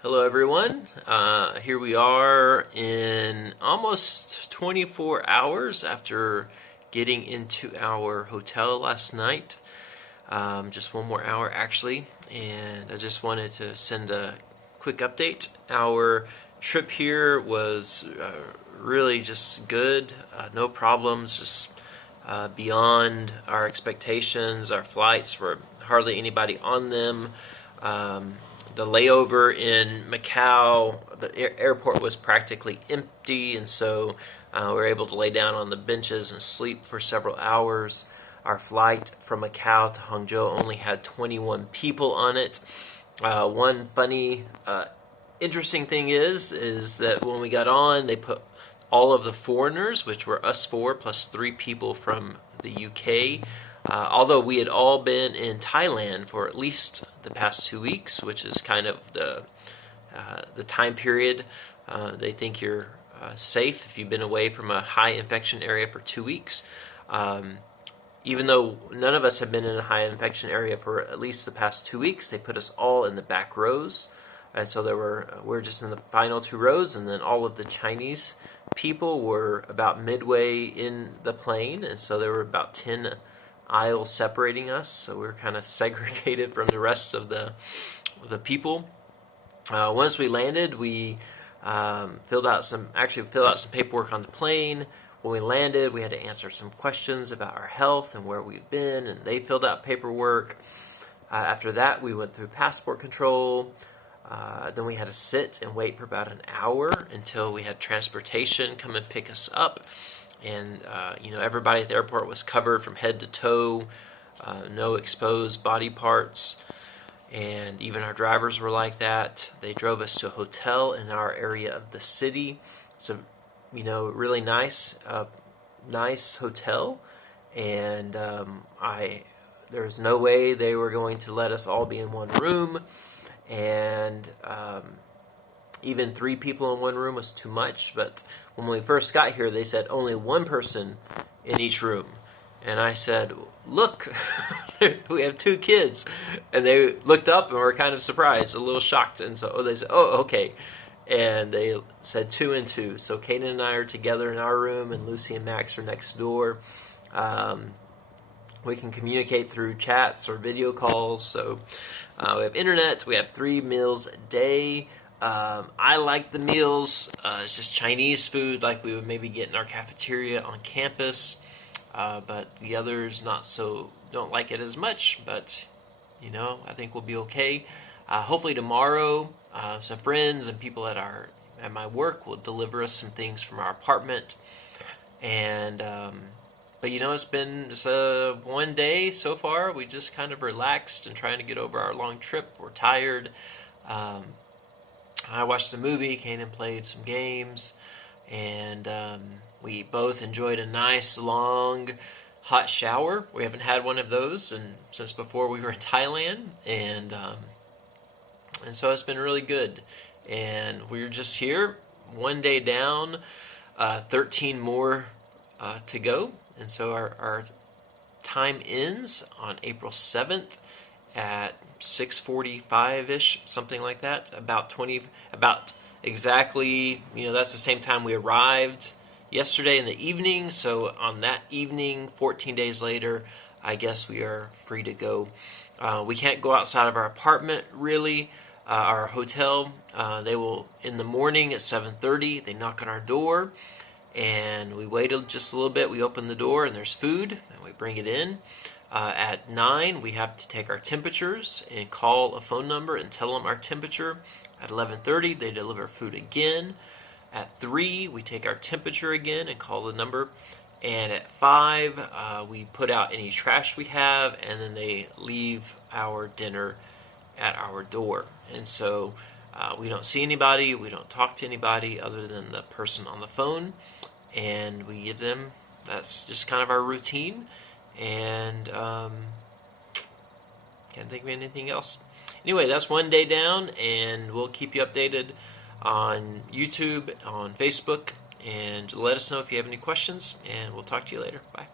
Hello, everyone. Here we are in almost 24 hours after getting into our hotel last night. Just one more hour, actually. And I just wanted to send a quick update. Our trip here was really just good. No problems, just beyond our expectations. Our flights were hardly anybody on them. The layover in Macau, the airport was practically empty, and so we were able to lay down on the benches and sleep for several hours. Our flight from Macau to Hangzhou only had 21 people on it. One funny, interesting thing is that when we got on, they put all of the foreigners, which were us four plus three people from the UK. Although we had all been in Thailand for at least the past 2 weeks, which is kind of the time period. They think you're safe if you've been away from a high infection area for 2 weeks. Even though none of us have been in a high infection area for at least the past 2 weeks, they put us all in the back rows. And so we're just in the final two rows, and then all of the Chinese people were about midway in the plane, and so there were about 10 aisles separating us, so we were kind of segregated from the rest of the people. Once we landed, we filled out some paperwork on the plane. When we landed, we had to answer some questions about our health and where we've been, and they filled out paperwork. After that, we went through passport control. Then we had to sit and wait for about an hour until we had transportation come and pick us up. And everybody at the airport was covered from head to toe, no exposed body parts, and even our drivers were like that. They drove us to a hotel in our area of the city. It's a really nice hotel, and there was no way they were going to let us all be in one room, and even 3 people in one room was too much. But when we first got here, they said only one person in each room. And I said, look, we have 2 kids. And they looked up and were kind of surprised, a little shocked. And so they said, oh, okay. And they said 2 and 2. So Kaden and I are together in our room, and Lucy and Max are next door. We can communicate through chats or video calls. So we have internet. We have 3 meals a day. I like the meals. It's just Chinese food like we would maybe get in our cafeteria on campus. But the others don't like it as much. But, I think we'll be okay. Hopefully tomorrow, some friends and people at my work will deliver us some things from our apartment. And, but it's been just one day so far. We just kind of relaxed and trying to get over our long trip. We're tired. I watched a movie, Kanan played some games, and we both enjoyed a nice, long, hot shower. We haven't had one of those since before we were in Thailand, and so it's been really good. And we're just here, one day down, 13 more to go, and so our time ends on April 7th. At 6:45-ish, something like that, about exactly, that's the same time we arrived yesterday in the evening. So on that evening, 14 days later, I guess we are free to go. We can't go outside of our apartment, really. Our hotel, they will, in the morning at 7:30, they knock on our door, and we waited just a little bit. We open the door, and there's food, and we bring it in. At 9, we have to take our temperatures and call a phone number and tell them our temperature. At 11:30, they deliver food again. At 3, we take our temperature again and call the number. And at 5, we put out any trash we have, and then they leave our dinner at our door. And so we don't see anybody, we don't talk to anybody other than the person on the phone, and we give them, that's just kind of our routine. And can't think of anything else. Anyway, that's one day down, and we'll keep you updated on YouTube, on Facebook, and let us know if you have any questions, and we'll talk to you later. Bye.